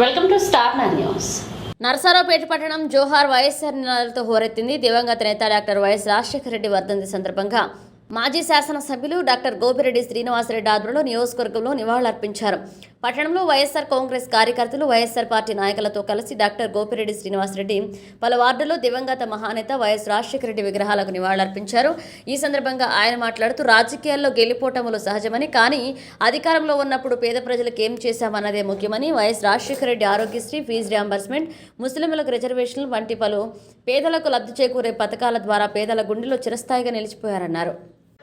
Welcome to Star News Narasaraopet పట్టణం జోహార్ వైఎస్ఆర్ నినాదాలతో హోరెత్తింది దివంగత నేత డాక్టర్ వైఎస్ రాజశేఖర రెడ్డి వర్ధంతి సందర్భంగా. మాజీ శాసనసభ్యులు డాక్టర్ గోపిరెడ్డి శ్రీనివాసరెడ్డి ఆధ్వర్యంలో నియోజకవర్గంలో నివాళులర్పించారు. పట్టణంలో వైఎస్ఆర్ కాంగ్రెస్ కార్యకర్తలు వైఎస్ఆర్ పార్టీ నాయకులతో కలిసి డాక్టర్ గోపిరెడ్డి శ్రీనివాసరెడ్డి పలు వార్డుల్లో దివంగత మహానేత వైఎస్ రాజశేఖర రెడ్డి విగ్రహాలకు నివాళులర్పించారు. ఈ సందర్భంగా ఆయన మాట్లాడుతూ రాజకీయాల్లో గెలిపోటములు సహజమని కానీ అధికారంలో ఉన్నప్పుడు పేద ప్రజలకు ఏం చేశామన్నదే ముఖ్యమని YS Rajasekhara Reddy Aarogyasri fee reimbursement ముస్లింలకు రిజర్వేషన్లు వంటి పలు పేదలకు లబ్ధి చేకూరే పథకాల ద్వారా పేదల గుండెలో చిరస్థాయిగా నిలిచిపోయారన్నారు.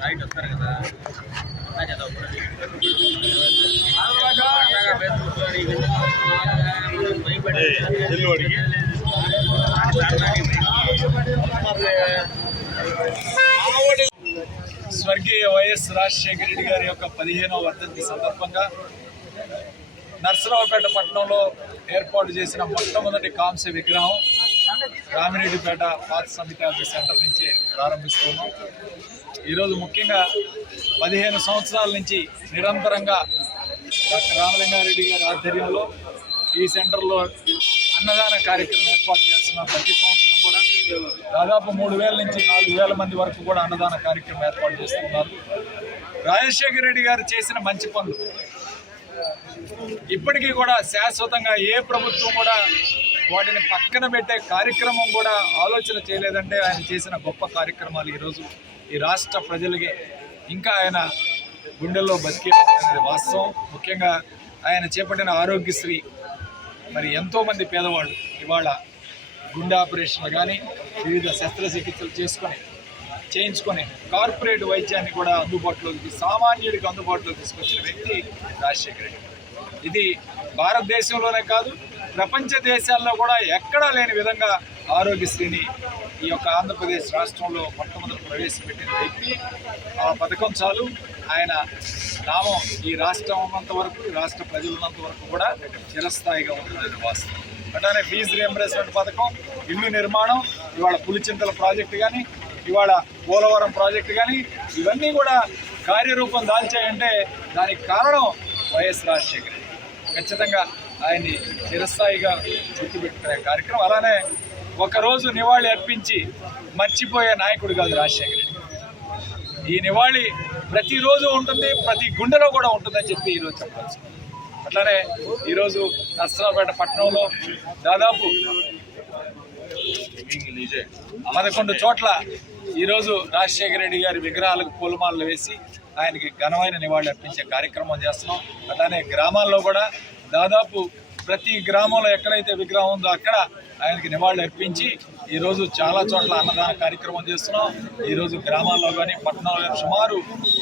రైట్ వస్తారు కదా భయపడి மாவட்ட స్వర్గీయ వైఎస్ రాజశేఖర రెడ్డి గారి యొక్క పదిహేనవ వర్ధంతి సందర్భంగా నర్సరావుపేట పట్టణంలో ఏర్పాటు చేసిన మొట్టమొదటి కాంస్య విగ్రహం రామిరెడ్డిపేట పాత సమితి ఆఫీస్ సెంటర్ నుంచి ప్రారంభిస్తున్నాం. ఈరోజు ముఖ్యంగా పదిహేను సంవత్సరాల నుంచి నిరంతరంగా డాక్టర్ రామలింగారెడ్డి గారి ఆధ్వర్యంలో ఈ సెంటర్లో అన్నదాన కార్యక్రమం ఏర్పాటు చేస్తున్నాం ప్రతి సంవత్సరం కూడా దాదాపు మూడు వేల నుంచి నాలుగు వేల మంది వరకు కూడా అన్నదాన కార్యక్రమం ఏర్పాటు చేస్తున్నారు రాజశేఖర రెడ్డి గారు చేసిన మంచి పనులు. ఇప్పటికీ కూడా శాశ్వతంగా ఏ ప్రభుత్వం కూడా వాటిని పక్కన పెట్టే కార్యక్రమం కూడా ఆలోచన చేయలేదంటే ఆయన చేసిన గొప్ప కార్యక్రమాలు ఈరోజు ఈ రాష్ట్ర ప్రజలకి ఇంకా ఆయన గుండెల్లో బతికే వాస్తవం. ముఖ్యంగా ఆయన చేపట్టిన ఆరోగ్యశ్రీ మరి ఎంతోమంది పేదవాళ్ళు ఇవాళ గుండె ఆపరేషన్లు కానీ వివిధ శస్త్రచికిత్సలు చేసుకొని చేయించుకొని కార్పొరేట్ వైద్యాన్ని కూడా అందుబాటులోకి సామాన్యుడికి అందుబాటులోకి తీసుకొచ్చిన వ్యక్తి రాజశేఖర రెడ్డి. ఇది భారతదేశంలోనే కాదు ప్రపంచ దేశాల్లో కూడా ఎక్కడా లేని విధంగా ఆరోగ్యశ్రీని ఈ యొక్క ఆంధ్రప్రదేశ్ రాష్ట్రంలో మొట్టమొదటి ప్రవేశపెట్టిన వ్యక్తి. ఆ పథకం చాలు. ఆయన నామం ఈ రాష్ట్రం ఉన్నంత వరకు ఈ రాష్ట్ర ప్రజలు ఉన్నంత వరకు కూడా చిరస్థాయిగా ఉంటుందని వాస్తవం. అట్లానే ఫీజు రియంబర్స్మెంట్ పథకం ఇల్లు నిర్మాణం ఇవాళ పులిచింతల ప్రాజెక్టు కానీ ఇవాళ పోలవరం ప్రాజెక్టు కానీ ఇవన్నీ కూడా కార్యరూపం దాల్చాయంటే దానికి కారణం వైఎస్ రాజశేఖర్ రెడ్డి. ఖచ్చితంగా ఆయన్ని చిరస్థాయిగా గుర్తుపెట్టుకునే కార్యక్రమం. అలానే ఒకరోజు నివాళి అర్పించి మర్చిపోయే నాయకుడు కాదు రాజశేఖర్ రెడ్డి. ఈ నివాళి ప్రతిరోజు ఉంటుంది ప్రతి గుండెలో కూడా ఉంటుందని చెప్పి ఈరోజు చెప్పవచ్చు అట్లానే ఈరోజు నర్సరావుపేట పట్టణంలో దాదాపు పదకొండు చోట్ల ఈరోజు రాజశేఖర రెడ్డి గారి విగ్రహాలకు పూలమాలలు వేసి ఆయనకి ఘనమైన నివాళులు అర్పించే కార్యక్రమం చేస్తున్నాం. అట్లానే గ్రామాల్లో కూడా దాదాపు ప్రతి గ్రామంలో ఎక్కడైతే విగ్రహం ఉందో అక్కడ ఆయనకి నివాళులు అర్పించి ఈరోజు చాలా చోట్ల అన్నదాన కార్యక్రమం చేస్తున్నాం. ఈరోజు గ్రామాల్లో కానీ పట్టణంలో కానీ సుమారు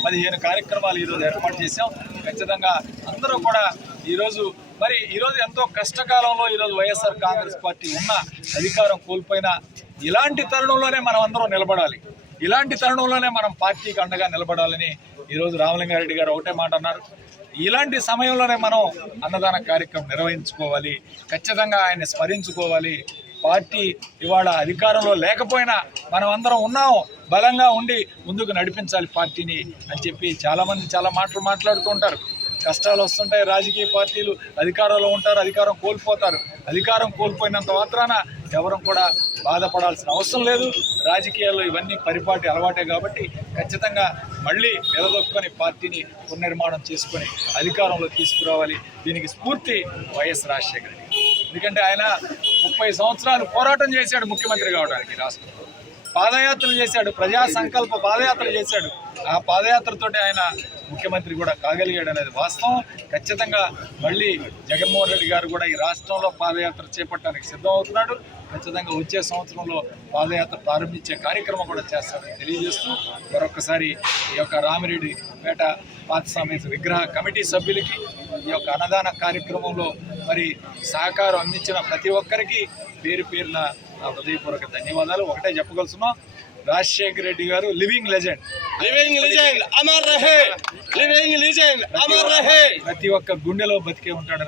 పదిహేను కార్యక్రమాలు ఈరోజు ఏర్పాటు చేశాం. ఖచ్చితంగా అందరూ కూడా ఈరోజు మరి ఈరోజు ఎంతో కష్టకాలంలో ఈరోజు వైఎస్ఆర్ కాంగ్రెస్ పార్టీ ఉన్న అధికారం కోల్పోయిన ఇలాంటి తరుణంలోనే మనం అందరం నిలబడాలి. ఇలాంటి తరుణంలోనే మనం పార్టీకి అండగా నిలబడాలని ఈరోజు రామలింగారెడ్డి గారు ఒకటే మాట అన్నారు. ఇలాంటి సమయంలోనే మనం అన్నదాన కార్యక్రమం నిర్వహించుకోవాలి ఖచ్చితంగా ఆయన స్మరించుకోవాలి. పార్టీ ఇవాళ అధికారంలో లేకపోయినా మనం అందరం ఉన్నాం బలంగా ఉండి ముందుకు నడిపించాలి పార్టీని అని చెప్పి చాలామంది చాలా మాటలు మాట్లాడుతూ ఉంటారు. కష్టాలు వస్తుంటాయి రాజకీయ పార్టీలు అధికారంలో ఉంటారు అధికారం కోల్పోతారు. అధికారం కోల్పోయినంత మాత్రాన ఎవరం కూడా బాధపడాల్సిన అవసరం లేదు. రాజకీయాల్లో ఇవన్నీ పరిపాటి అలవాటే కాబట్టి ఖచ్చితంగా మళ్ళీ నిలదొక్కుని పార్టీని పునర్నిర్మాణం చేసుకొని అధికారంలో తీసుకురావాలి. దీనికి స్ఫూర్తి వైఎస్ రాజశేఖర్ ఎందుకంటే ఆయన ముప్పై సంవత్సరాలు పోరాటం చేశాడు ముఖ్యమంత్రి కావడానికి రాష్ట్రంలో. పాదయాత్రలు చేశాడు ప్రజా సంకల్ప పాదయాత్ర చేశాడు. ఆ పాదయాత్రతోటి ఆయన ముఖ్యమంత్రి కూడా కాగలిగాడు అనేది వాస్తవం. ఖచ్చితంగా మళ్ళీ జగన్మోహన్ రెడ్డి గారు కూడా ఈ రాష్ట్రంలో పాదయాత్ర చేపట్టడానికి సిద్ధమవుతున్నాడు. ఖచ్చితంగా వచ్చే సంవత్సరంలో పాదయాత్ర ప్రారంభించే కార్యక్రమం కూడా చేస్తారని తెలియజేస్తూ మరొకసారి ఈ యొక్క రామిరెడ్డి పేట పాతస్వామి విగ్రహ కమిటీ సభ్యులకి ఈ యొక్క అన్నదాన కార్యక్రమంలో మరి సహకారం అందించిన ప్రతి ఒక్కరికి పేరు పేరున హృదయపూర్వక ధన్యవాదాలు. ఒకటే చెప్పగలుగుతున్నాం Rajasekhar Reddy garu living legend. Living legend Amar రహే. లివింగ్ లెజెండ్ అమర్ రహే. ప్రతి ఒక్క గుండెలో బతికే ఉంటాడు